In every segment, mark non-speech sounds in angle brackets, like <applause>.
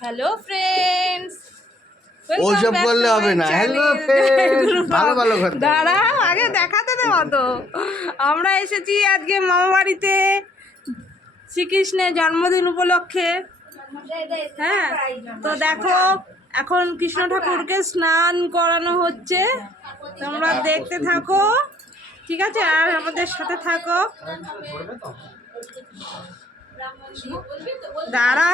Hello friends ওইসব করলে হবে না। হ্যালো <laughs> ভালো ভালো কথা। দাঁড়াও আগে দেখাতে দেবো তো আমরা এসেছি আজকে মামা বাড়িতে শ্রীকৃষ্ণের জন্মদিন উপলক্ষে। হ্যাঁ তো দেখো এখন কৃষ্ণ ঠাকুরকে স্নান করানো হচ্ছে। তোমরা দেখতে থাকো। ঠিক আছে আর আমাদের সাথে থাকো। দাঁড়া।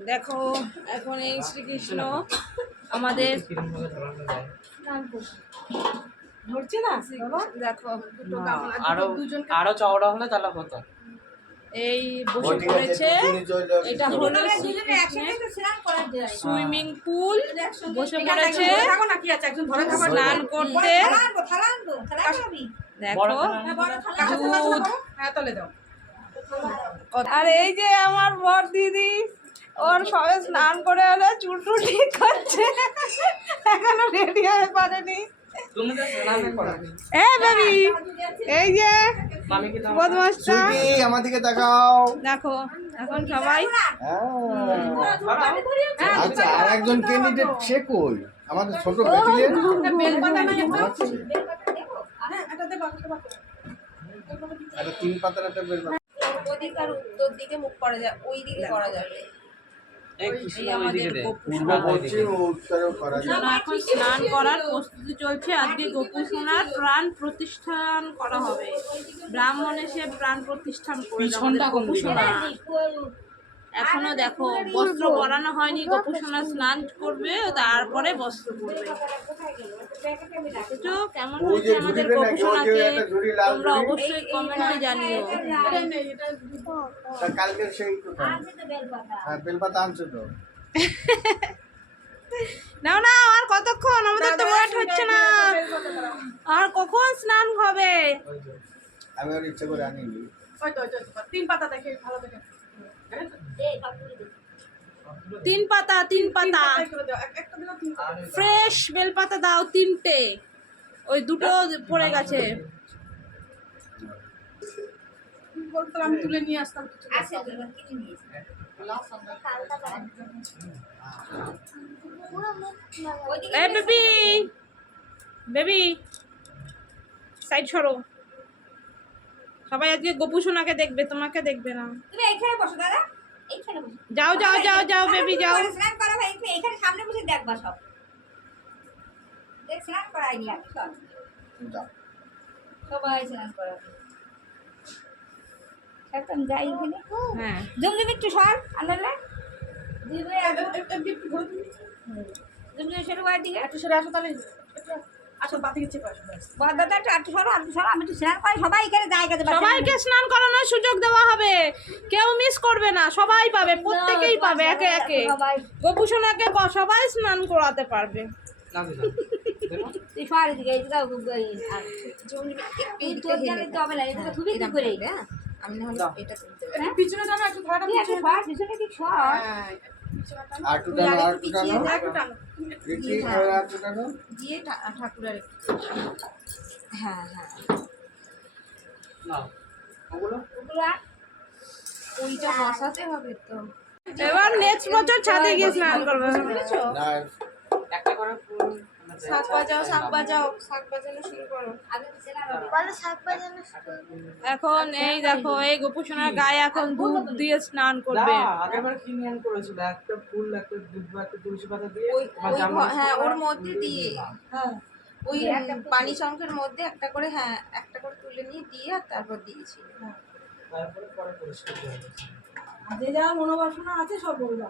দেখো এখন এই শ্রীকৃষ্ণ আমাদের ধরছে না? দেখো দুটো কামলা আরও আরও চওড়া হলে তাহলে হতো। এই বসে পড়েছে। তুমি চলে যাও। এটা হলো সুইমিং পুল। বসে পড়েছে। স্নান করতে। দেখো। দুধ। আর এই যে আমার বর দিদি ওর সবে স্নান করে এলে চুল টুল ঠিক করছে। এখনও রেডি হয়ে পারেনি। এ বেবি এই যে মামি কি তোমার বদমাসটা আমার দিকে তাকাও। দেখো এখন সবাই। হ্যাঁ। আচ্ছা আর একজন ক্যান্ডিডেট সে কই? আমাদের ছোট একটা তিন পাতার একটা পাতা। আর উত্তর দিকে মুখ করা যায় ওই দিকে করা যাবে। এখন স্নান করার প্রস্তুতি চলছে আজকে গোপু সোনার প্রাণ প্রতিষ্ঠান করা হবে। ব্রাহ্মণ এসে প্রাণ প্রতিষ্ঠান করে সোনা। এখনও দেখো বস্ত্র পরানো হয়নি গোপু সোনা স্নান করবে তারপরে বস্ত্র পরবে। কেমন হয়েছে আমাদের ঝুড়িতে গোপু নাকি সোনাকে একটা ঝুড়ি লাল তোমরা অবশ্যই কমেন্টে জানিও। কালকের সেই হ্যাঁ বেলপাতা আনছো তো। <laughs> নাও না আর কতক্ষণ? আমাদের তো ওয়েট হচ্ছে না। আর কখন স্নান হবে? আমি ওর ইচ্ছে করে আনিনি। তিন পাতা তিন পাতা তিন পাতা। ফ্রেশ বেলপাতা দাও তিনটে। ওই দুটো পড়ে গেছে। এ বেবি! বেবি! সাইড সরো। সবাই আজকে গোপু সোনাকে দেখবে তোমাকে দেখবে না। তুমি এইখানে বসো দাদা। এইখানে বসো। যাও যাও যাও যাও বেবি যাও। স্নান করা ভাই একটু এইখানে সামনে বসে দেখবা সব। দেখ স্নান আমি সব যাও। সবাই স্নান করাবে একদম যাই হ্যাঁ। জমজম একটু সর আনলে দিবে জমজম সরে দিকে। একটু সরে আসো তাহলে। স্নান সবাই এখানে জায়গা দেবে সবাইকে স্নান করানোর সুযোগ দেওয়া হবে। কেউ মিস করবে না সবাই পাবে প্রত্যেকেই পাবে একে একে। সবাই সোনাকে সবাই স্নান করাতে পারবে। আমি না হলে এটা হ্যাঁ? পিছনে যাবে একটু তুই পিছনে দিক সর। আর টানো আর টানো। দেখি আর আর টানো। দিয়ে ঠাকুরের হ্যাঁ হ্যাঁ। না ওগুলো? ওগুলা ওইটা বসাতে হবে তো। এবার নেক্সট বছর ছাদে গিয়ে স্নান করবে। বুঝেছ না একটা করে ফুল শাক বাজাও শাক বাজাও শাক বাজানো শুরু করো। আগে তো স্নান হবে এখন এই দেখো এই গোপু সোনার গায়ে এখন দুধ দিয়ে স্নান করবে। কি নিয়ম করেছিল? একটা ফুল একটা দুধ বা একটা তুলসী পাতা দিয়ে হ্যাঁ ওর মধ্যে দিয়ে। হ্যাঁ। ওই পানি শঙ্খের মধ্যে একটা করে হ্যাঁ একটা করে তুলে নিয়ে দিয়ে আর তারপর দিয়েছি। হ্যাঁ তারপরে পরে পরিষ্কার করে যে যা মনোবাসনা আছে সব বলবা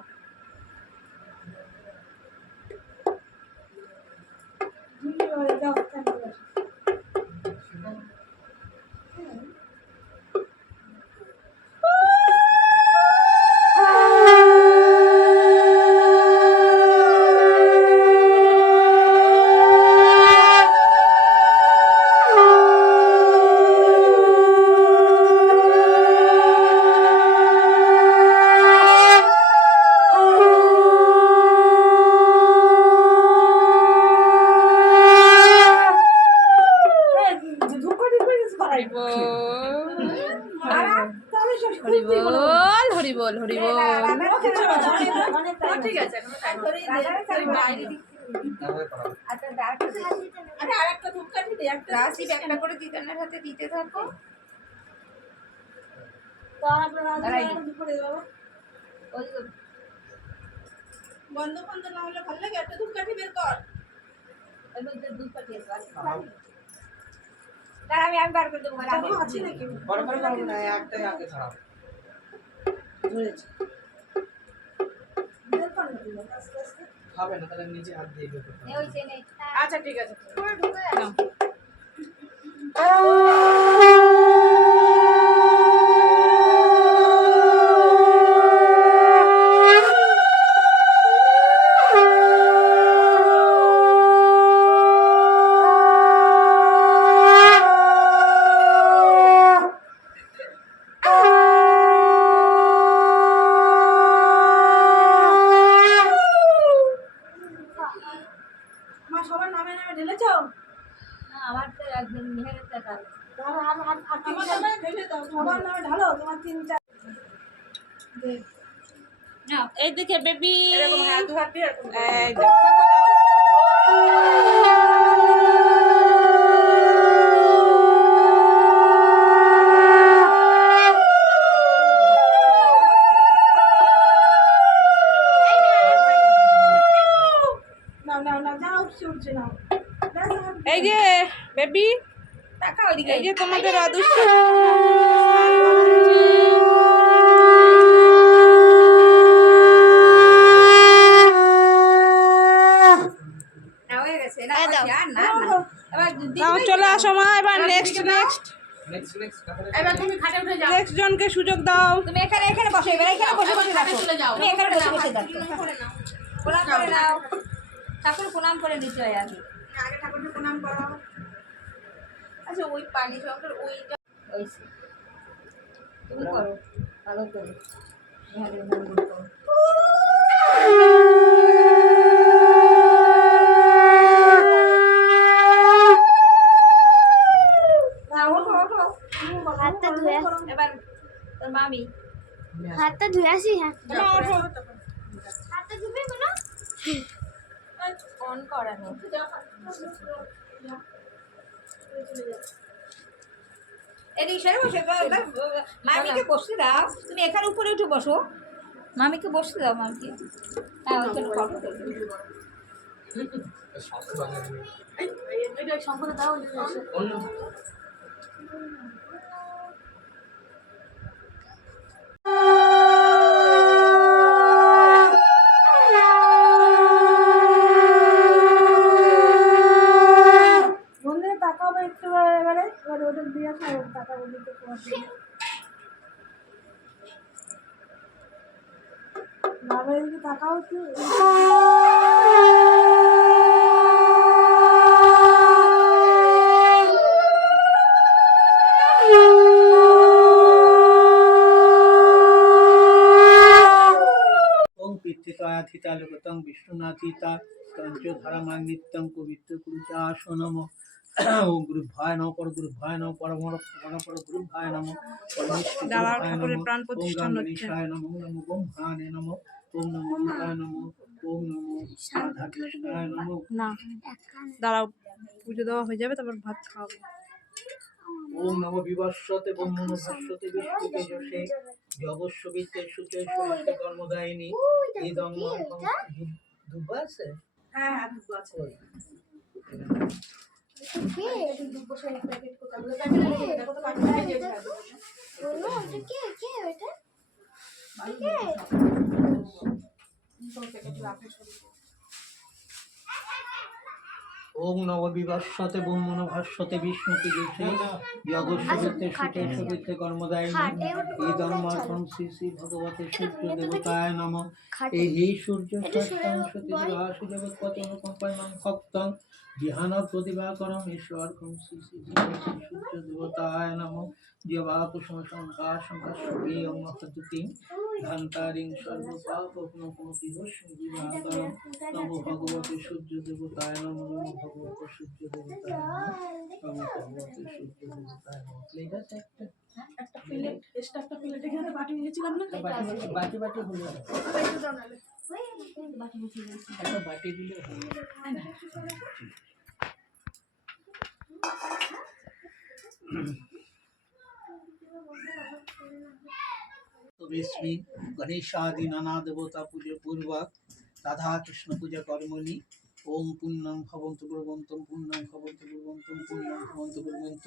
একটা করে দিদানের হাতে দিতে থাকো বন্ধ বন্ধ না হলে ভালো লাগে একটা ধূপকাঠি বের কর। আমি আমি বার করে দেবো আছে নাকি পরে পরে না একটাই আগে ধরেছে কর আস্তে আস্তে। হবে না তাহলে নিজে হাত দিয়ে সে নেই আচ্ছা ঠিক আছে। ঢেলেছো না আমার তো একদম মেহেরের টাকা আমার ঢেলে দাও সবার নামে ঢালো তোমার তিন চার এই দিকে বেবি হ্যাঁ দু হাত দিয়ে এরকম করে। এই যে বেবি এই যে তোমাদের অদৃশ্য না গেছে না আর না না। এবার চলে আসো মা এবার নেক্সট নেক্সট নেক্সট নেক্সট তারপরে এবার তুমি খাটে উঠে যাও। নেক্সট জনকে সুযোগ দাও। তুমি এখানে এখানে বসো এবার এখানে বসে বসে দেখো। তুমি এখানে বসে প্রণাম করে নাও। ঠাকুর প্রণাম করে নিতে হয় আগে আগে ঠাকুরকে প্রণাম করো আচ্ছা ওই পানি সংকট ওইটা ওই সে। তুমি করো ভালো করে ভালো মন্দির করো না ওঠো ওঠো তুমি বলো, হাতটা ধুয়ে আসি। এবার তোর মামি হাতটা ধুয়ে আসি হাতটা না, ওঠো হাতটা ধুবে কোনো অন করা নেই এদিকে সেরে বসে এবার এবার মামিকে বসতে দাও তুমি এখানে উপরে উঠে বসো মামিকে বসতে দাও মামিকে হ্যাঁ ওইখানে ফটো তাকাবো একটু এবারে এবারে ওদের দিয়ে আসো তাকাবো দিতে তোমার দিকে। বাবার দিকে তাকাও ওং পিতৃতয়াথিতা লোকতং বিষ্ণুনাথিতা তঞ্চ ধরামাং নিত্যং পবিত্র কুরুচাসনম ওম গুরুভায় নম পর গুরুভায় নম পরম পরম পর গুরুভায় নম দালাল ঠাকুরের প্রাণ প্রতিষ্ঠান হচ্ছে। নমঃ ওম নমো নমঃ ওম নমো নারায়ণ নমঃ ওম নমো রাধা কৃষ্ণায় নমঃ। না দাঁড়াও পুজো দেওয়া হয়ে যাবে তারপর ভাত খাওয়াবো। ওম নমো বিবর্ষতে ওম নমো ভাস্বতে বিষ্ণুতে যশে জগস্য বিদ্যে সুচে সুচিতে কর্মদায়িনী ইদং মহং দুব্বা আছে? হ্যাঁ হ্যাঁ আছে। ওম নব বিবর্ষতে ব্রহ্মণ ভাস্বতে বিষ্ণুতে জগস্য বিদ্যে সুচে সুচিতে কর্মদায়িনী খাটে ওঠো, ইদং শ্রী শ্রী ভগবতে সূর্য দেবতায় নম এই হে সূর্য সত্যি। রাশি জগৎপতি অনুকম্পায়নং ভক্তং বিহান প্রতিভাকরম ঈশ্বর কং শ্রী শ্রী সূর্য দেবতায় নম জবা কুসুম সংকাশ সংকাশ সুবি অং মহদ্যুতি ধান্তারিং সর্বপাপপ্রণপতিহস্মিদিনাদরম নম ভগবতে সূর্য দেবতায় নম নম ভগবতে সূর্য দেবতায় নম নম ভগবতে সূর্য দেবতায় নম প্লেট আছে একটা একটা প্লেট এক্সট্রা একটা প্লেট এখানে বাটি নিয়েছিলাম না বাটি বাটি হলো বাটি দিলে গণেশাদি নানা দেবতা পুজো পূর্বক রাধা কৃষ্ণ পূজা কর্মণি ওম পুণ্যং ভবন্ত ব্রবন্তম পুণ্যং ভবন্ত ব্রবন্তম পুণ্যং ভবন্ত ব্রবন্ত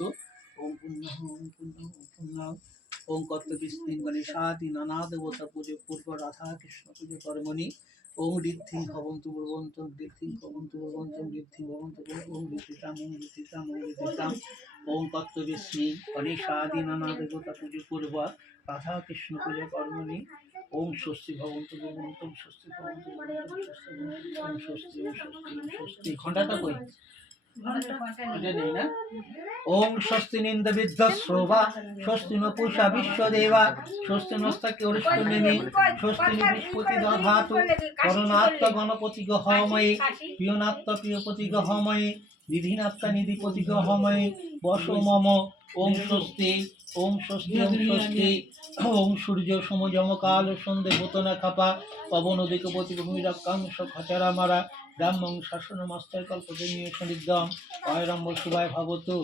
ওম পুণ্য ওম পুণ্য ওম পুণ্য। ওম কর্ত বিষ্ণু গণেশাদি নানা দেবতা পুজো পূর্ব রাধা কৃষ্ণ পুজো কর্মণি ওম ঋদ্ধিং ভবন্তু ব্রবন্তম ঋদ্ধিং ভবন্তু ব্রবন্তম ঋদ্ধিং ভবন্তু ওম ঋদ্ধিতাম ওম ঋদ্ধিতাম ওম ঋদ্ধিতাম। ওম কর্ত বিষ্ণু গণেশাদি নানা দেবতা পুজো পূর্ব রাধা কৃষ্ণ পূজা কর্মণি ওম স্বস্তি ভবন্ত ভবন্ত স্বস্তি ভবন্ত স্বস্তি স্বস্তি স্বস্তি। ঘন্টাটা কই? ওম স্বস্তি নিন্দ বিদ্ধ শ্রোভা স্বস্তি ন পুষা বিশ্বদেবা স্বস্তি নস্তাকে অরিষ্টনেমি স্বস্তি নিষ্পতি দধাতু করুণাত্ম গণপতি গহময়ে প্রিয়নাত্ম প্রিয়পতি গহময়ে, নিধিনাত্মা নিধিপতি গহময়ে, বস মম, ওম স্বস্তি ওম স্বস্তি ওম স্বস্তি, ওম সূর্য সমজম কাল সন্ধে বোতনা খাপা, পবন দিকপতি ভূমি রক্ষাংশ খচরা মারা ব্রাহ্মং কল্পজনীয় সনিদ্যম অয়রম্ব শুভায় ভবতু।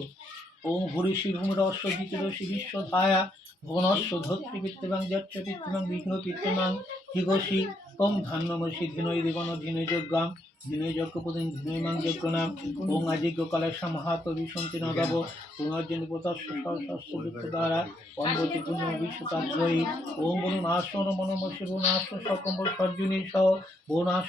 ওম ভূরিষি ভূমির অশ্বজিত রশি বিশ্বধায়া ভুবনস্ব ধত্রী পিতৃবাং যচ্চ পিতৃবাং বিঘ্ন পিতৃমাং হিগসি ওম ধান্যমসি ধীনৈ দেবন ধীনৈ যজ্ঞাম ধীনৈ যজ্ঞপদিন ধীনৈ মাং যজ্ঞনাম। ওং আজিজ্ঞ কালের সমাহাত বিশন্তি নদাব ওং অর্জুন পতস্ব সহস্র যুক্ত দ্বারা অম্বতি পুণ্য বিশ্বতাদ্রয়ী ওম বলুন আসন মনমসি বনাশ সকম্বল সর্জুনী সহ বনাশ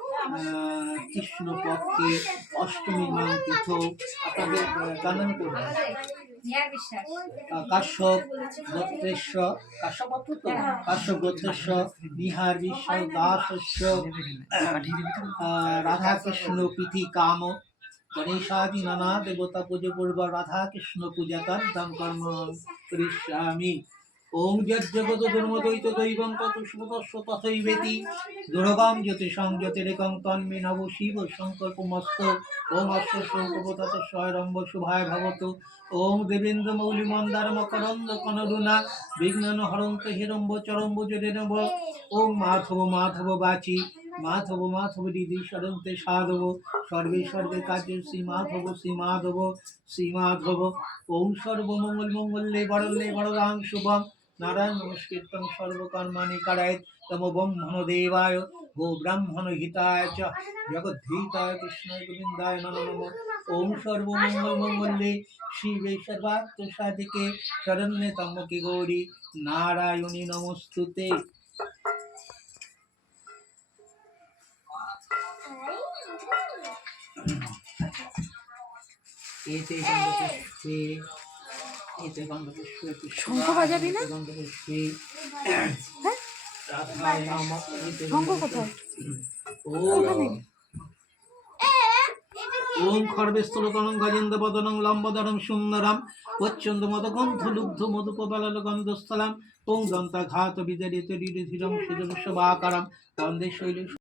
আহ, কৃষ্ণ পক্ষে অষ্টমী মান তীর্থ আপনাদের তার নাম করবেন কাশ্যপ গোত্রেশ্ব কাশ্যপ অর্থ তো? কাশ্যপ গোত্রেশ্ব বিহার বিশ্ব দাসস্য রাধা কৃষ্ণ প্রীতি কাম গণেশাদি নানা দেবতা পুজো পূর্ব রাধা কৃষ্ণ পূজা কার্যম কর্ম করিষ্যামি। দুর্মদৈত দৈবং তথৈবেতি জ্যোতিষং তন্মে নব শিব ভবতু। ওম দেবেন্দ্র মৌলি হরন্ত হিরম্ব চরম্ব ওম মাধব মাধব বাচি। মাধব মাধব দিদি সরন্তে সাধব। সর্বে সর্বে কার্য শ্রী মাধব শ্রী মাধব শ্রী মাধব। ওম সর্বমঙ্গল মঙ্গলে বড়লে বড়রাং শুভম। নারায়ণ নমস্কৃতম সর্বকর্মাণি কারায় তম ব্রহ্মণ দেবায় গো ব্রাহ্মণ হিতায় চ জগদ্ধিতায় কৃষ্ণায় গোবিন্দায় নম নম। ওম সর্বমঙ্গল মঙ্গলে শিবে সর্বাত্ম সাধিকে শরণ্যে তম্বকে গৌরী নারায়ণী নমস্তুতে। এতে শঙ্খ বাজাবি না? এতে শঙ্খ কোথায়? ওম ওম খর্বেস্থলতনং গজেন্দ্র বদনং লম্বদরং সুন্দরম প্রচ্ছন্দ মদগন্ধ লুব্ধ মধুপবলল গন্ধস্থলাম ওং দন্তাঘাত বিদারিত ধীরম শিরম শোভাকারম বন্দে শৈল